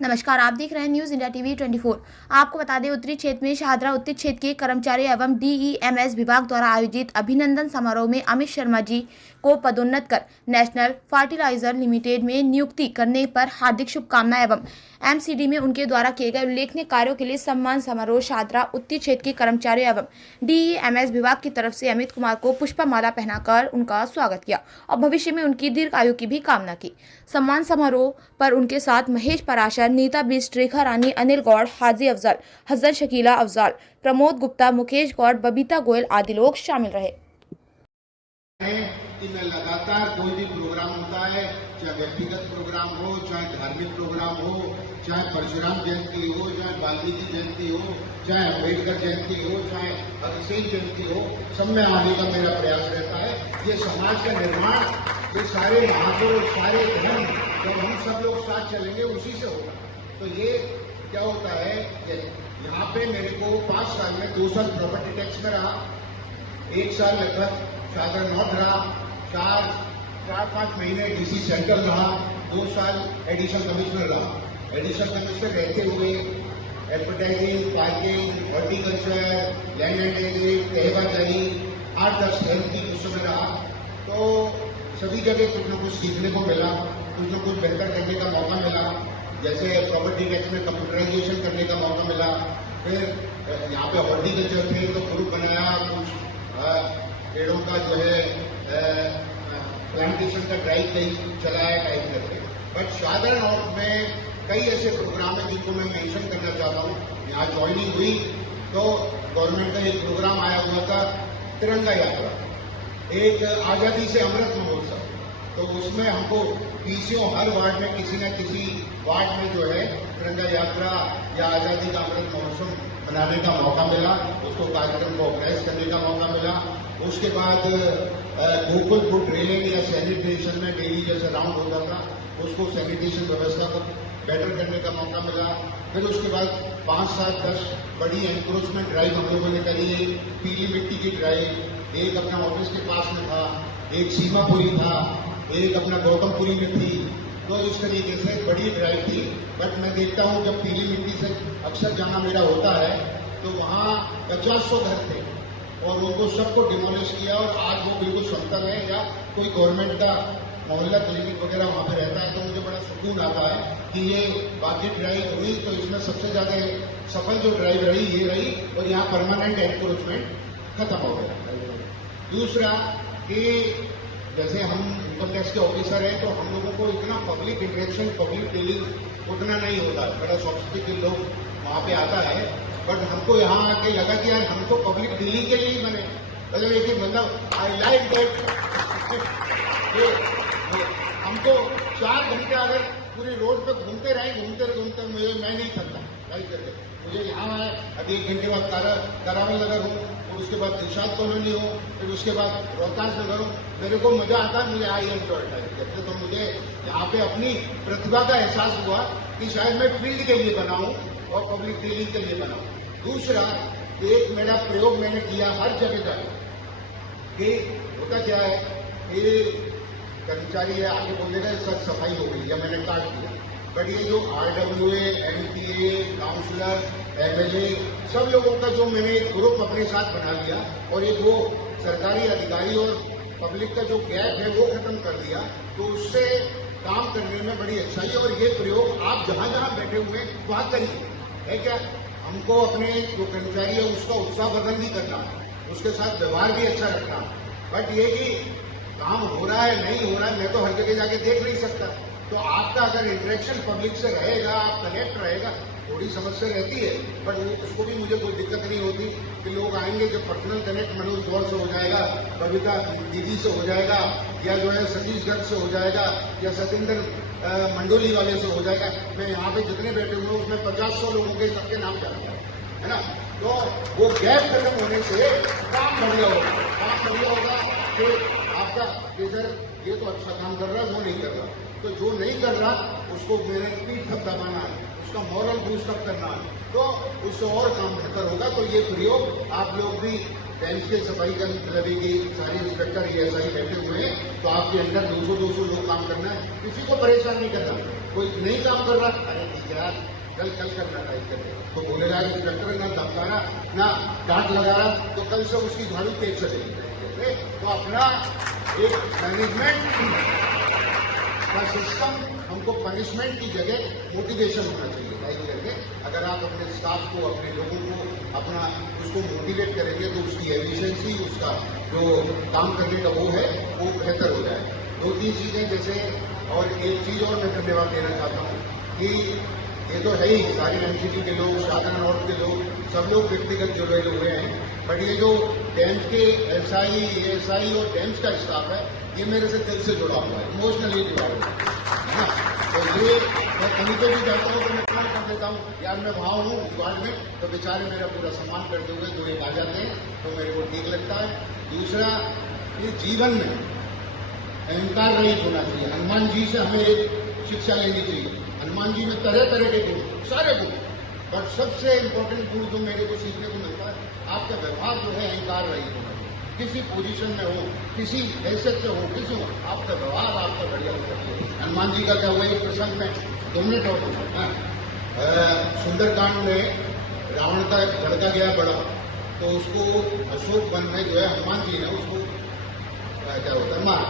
नमस्कार, आप देख रहे हैं न्यूज़ इंडिया टीवी 24। आपको बता दें, उत्तरी क्षेत्र में शाहदरा उत्तरी क्षेत्र के कर्मचारी एवं डीईएमएस विभाग द्वारा आयोजित अभिनंदन समारोह में अमित शर्मा जी को पदोन्नत कर नेशनल फर्टिलाइजर लिमिटेड में नियुक्ति करने पर हार्दिक शुभकामनाएं एवं एमसीडी में उनके द्वारा किए गए उल्लेखनीय कार्यों के लिए सम्मान समारोह शाहदरा उत्तरी क्षेत्र के कर्मचारी एवं डीईएमएस विभाग की तरफ से अमित कुमार को पुष्पमाला पहनाकर उनका स्वागत किया और भविष्य में उनकी दीर्घायु की भी कामना की। सम्मान समारोह पर उनके साथ महेश पराशर, नीता बिष्ट, रेखा रानी, अनिल गौड़, हाजी अफजल, हसन शकीला अफजाल, प्रमोद गुप्ता, मुकेश गौड़, बबीता गोयल आदि लोग शामिल रहे। कि मैं लगातार कोई भी प्रोग्राम होता है, चाहे व्यक्तिगत प्रोग्राम हो, चाहे धार्मिक प्रोग्राम हो, चाहे परशुराम जयंती हो, चाहे वाल्मीकि जयंती हो, चाहे अम्बेडकर जयंती हो, चाहे अभिषेक जयंती हो, सब में आने का मेरा प्रयास रहता है। ये समाज का निर्माण, ये सारे महापुरुष, सारे धर्म, जब हम सब लोग साथ चलेंगे उसी से होगा। तो ये क्या होता है, यहाँ पे मेरे को 5 साल में 2 साल प्रॉपर्टी टैक्स में रहा, 1 साल लगभग शाहदरा नॉर्थ रहा, 4-5 महीने डीसी सेंट्रल रहा, 2 साल एडिशनल कमिश्नर रहा। एडिशनल कमिश्नर रहते हुए advertising, parking, horticulture, land and agreement, तहबाजारी, 8-10 हेल्थ की उस समय रहा। तो सभी जगह कुछ न कुछ सीखने को मिला, कुछ न कुछ बेहतर करने का मौका मिला। जैसे प्रॉपर्टी टैक्स में कंप्यूटराइजेशन करने का मौका मिला। फिर यहाँ पे हॉर्टिकल्चर थे तो ग्रुप बनाया, कुछ पेड़ों का जो है प्लांटेशन का ड्राइव कहीं चलाया टाइप करके। बट शाहदरा नॉर्थ में कई ऐसे प्रोग्राम हैं जिनको मैं मेंशन करना चाहता हूँ। यहाँ ज्वाइनिंग हुई तो गवर्नमेंट का एक प्रोग्राम आया हुआ था, तिरंगा यात्रा, एक आज़ादी से अमृत महोत्सव। तो उसमें हमको पीसीओ हर वार्ड में किसी न किसी वार्ड में जो है तिरंगा यात्रा या आज़ादी का अमृत महोत्सव बनाने का मौका मिला, उसको कार्यक्रम को ऑर्गेनाइज करने का मौका मिला। उसके बाद गोकुल फूड रेलिंग या सैनिटेशन में डेली जैसे राउंड होता था, उसको सैनिटेशन व्यवस्था को बेटर करने का मौका मिला। फिर उसके बाद 5, 7, 10 बड़ी एनक्रोचमेंट ड्राइव हम लोगों ने करी। एक पीली मिट्टी की ड्राइव, एक अपना ऑफिस के पास में था, एक सीमापुरी था, एक अपना गौतमपुरी में थी। तो इस तरीके से बड़ी ड्राइव थी। बट मैं देखता हूँ जब पीली मिट्टी से अक्सर जाना मेरा होता है तो वहाँ 50-100 घर थे और उनको सबको डिमोलिश किया और आज वो बिल्कुल समतल है या कोई गवर्नमेंट का मोहल्ला क्लिनिक वगैरह वहाँ पे रहता है। तो मुझे बड़ा सुकून आता है कि ये बाकी ड्राइव हुई तो इसमें सबसे ज्यादा सफल जो ड्राइव रही ये रही और यहाँ परमानेंट एनक्रोचमेंट खत्म हो गया। दूसरा कि जैसे हम इनकम टैक्स के ऑफिसर हैं तो हम लोगों को इतना पब्लिक इंटरेक्शन, पब्लिक डीलिंग उतना नहीं होता है। बड़ा सोफिस्टिकेटेड लोग वहाँ पे आता है। बट हमको यहाँ आके लगा कि यार हम तो पब्लिक डीलिंग के लिए ही बने। मतलब एक मतलब आई लाइक दैट। हमको 4 घंटे अगर पूरे रोड पे घूमते घूमते मैं नहीं थकता लाइक करके। मुझे यहाँ आए, अभी 1 घंटे बाद करावल नगर हूँ और उसके बाद दिलशाद कॉलोनी हूँ, फिर उसके बाद रोहतास नगर हूँ। मेरे को मजा आता है, मुझे आई एंजॉय करते। तो मुझे यहाँ पे अपनी प्रतिभा का एहसास हुआ कि शायद मैं फील्ड के लिए बनाऊँ और पब्लिक डीलिंग के लिए बनाऊँ। दूसरा, एक मेरा प्रयोग मैंने किया हर जगह जाकर कि होता क्या है कि कर्मचारी है आगे बोलेगा सब सफाई हो गई या मैंने काट दिया। बट ये जो RWA, MTA, काउंसलर, MLA सब लोगों का जो मैंने एक ग्रुप अपने साथ बना लिया और एक वो सरकारी अधिकारी और पब्लिक का जो गैप है वो खत्म कर दिया, तो उससे काम करने में बड़ी अच्छाई है। और ये प्रयोग आप जहां जहां बैठे हुए हैं वहां करिए, है क्या। हमको अपने जो कर्मचारी है उसका उत्साह वर्धन भी करना, उसके साथ व्यवहार भी अच्छा रखना। बट ये कि काम हो रहा है नहीं हो रहा है मैं तो हर जगह जाके देख नहीं सकता। तो आपका अगर इंटरेक्शन पब्लिक से रहेगा, आप कनेक्ट रहेगा, थोड़ी समस्या रहती है बट उसको भी मुझे कोई दिक्कत नहीं होती कि लोग आएंगे जब पर्सनल कनेक्ट मनोज गौड़ से हो जाएगा, बबीता दीदी से हो जाएगा, या जो है सतीश गर्ग से हो जाएगा, या सतेंद्र मंडोली वाले से हो जाएगा। मैं यहाँ पे जितने बैठे हुए उसमें 50-100 लोगों के सबके नाम जानता हूँ, है ना। तो वो गैप खत्म होने से काम बढ़िया होगा कि आपका कि सर ये तो अच्छा काम कर रहा है, वो नहीं कर रहा। तो जो नहीं कर रहा उसको मेरे पीठ थपथपाना है, उसका मॉरल बूस्टअप करना है, तो उससे और काम बेहतर होगा। तो ये प्रयोग आप लोग भी बैंक के सफाई कर्मचारी की सारे इंस्पेक्टर ESI बैठे हुए हैं, तो आपके अंदर 200 लोग काम करना है, किसी को परेशान नहीं करना। कोई नहीं काम कर रहा, अरे ठीक है यार, कल करना ट्राई करें। तो बोलेगा इंस्पेक्टर ना धमकाना ना डांट लगा रहा, तो कल से उसकी झाड़ू तेज चलेगी। तो अपना एक मैनेजमेंट का सिस्टम, हमको पनिशमेंट की जगह मोटिवेशन होना चाहिए लाइक करके। अगर आप अपने स्टाफ को, अपने लोगों को अपना उसको मोटिवेट करेंगे तो उसकी एफिशिएंसी, उसका जो काम करने का वो है वो बेहतर हो जाए। 2-3 चीजें जैसे, और एक चीज और मैं धन्यवाद देना चाहता हूँ कि ये तो है ही, सारे एमसीडी के लोग, शाहजहां नॉर्थ के लोग, सब लोग व्यक्तिगत जुड़े हुए हैं, बट ये जो डैम्स के एसआई, एएसआई और डैम्स का स्टाफ है, ये मेरे से दिल से जुड़ा हुआ है, इमोशनली जुड़ा हुआ है ना। तो ये मैं कहीं पे भी जाता हूँ तो मैं कॉल कर देता हूँ, यार मैं वहाँ हूँ स्क्वाड में, तो बेचारे मेरा पूरा सम्मान करते हुए दो एक आ जाते हैं, तो मेरे को ठीक लगता है। दूसरा, ये जीवन में अहंकार रहित होना चाहिए। हनुमान जी से हमें एक शिक्षा लेनी चाहिए। हनुमान जी में तरह तरह के गुण, सारे गुण, बट सबसे इम्पोर्टेंट गुण जो मेरे को सीखने को मिलता है, आपका व्यवहार जो है अहंकार रहित होना चाहिए। किसी पोजीशन में हो, किसी हैसियत से हो, किसी हो, आपका व्यवहार आपका बढ़िया होना चाहिए। हनुमान जी का क्या हुआ इस प्रसंग में, 2 मिनट और पूछना। सुंदरकांड में रावण का एक लड़का गया बड़ा, तो उसको अशोक वन में जो है हनुमान जी ने उसको क्या होता है मारा।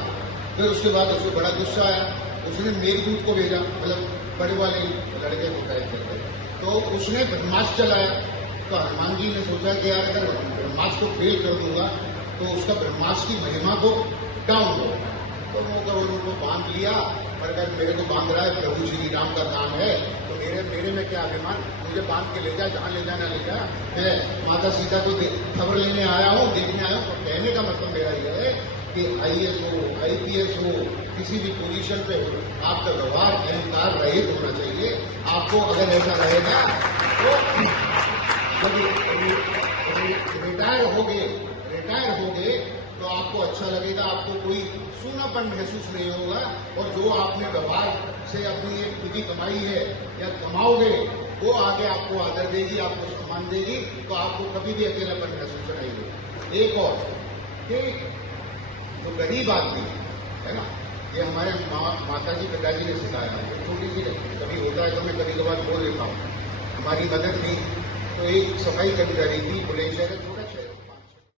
फिर उसके बाद उसको बड़ा गुस्सा आया, उसने मेघदूत को भेजा, मतलब बड़े वाले लड़के को कैद करके, तो उसने ब्रह्मास्त्र चलाया। तो हनुमान जी ने सोचा कि यार अगर ब्रह्मास्त्र को फेल कर दूंगा तो उसका ब्रह्मास्त्र की महिमा को डाउन होगा। तो उनको बांध लिया, पर अगर मेरे को बांध रहा है प्रभु श्री राम का काम है, तो मेरे में क्या अभिमान, मुझे बांध के ले जा, जहां ले जाना ले जा। मैं माता सीता को खबर लेने आया हूँ, देखने आया हूँ। तो कहने का मतलब मेरा यह है कि आईएएस हो, आईपीएस हो, किसी भी पोजीशन पे हो, आपका व्यवहार अहंकार रहित होना चाहिए। आपको अगर ऐसा रहेगा तो जब रिटायर होगे तो आपको अच्छा लगेगा, आपको कोई सूनापन महसूस नहीं होगा, और जो आपने व्यवहार से अपनी एक खुदी कमाई है या कमाओगे, वो आगे आपको आदर देगी, आपको सम्मान देगी, तो आपको कभी भी अकेलापन महसूस नहीं होगा। एक और कि तो गरीब आदमी है ना, ये हमारे माता जी पिताजी ने सिखाया है। छोटी सी कभी होता है तो मैं कभी कभार बोल लेता हूँ। हमारी मदर थी तो एक सफाई कर्मचारी थी बुलंदशहर।